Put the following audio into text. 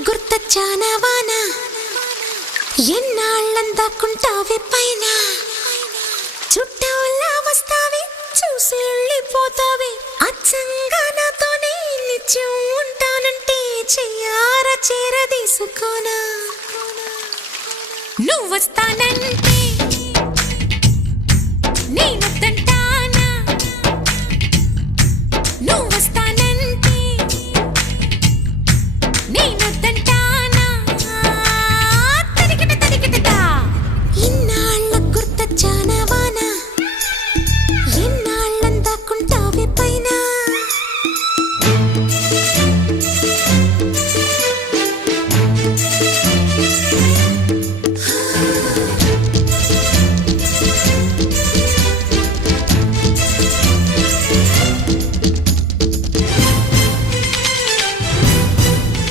గుర్తొచ్చానా వానా ఎన్నాళ్ళందాకుంటావే పైన చుట్టూలా వస్తావే చూసి వెళ్ళిపోతావే అచ్చంగా నాతోనే నిత్యం ఉంటానంటే చెయ్యారా చేరదీసుకోనా నువ్వు వస్తానంటే నేనొద్దంటానా నువ్వు వస్తానంటే నేనొద్దంటా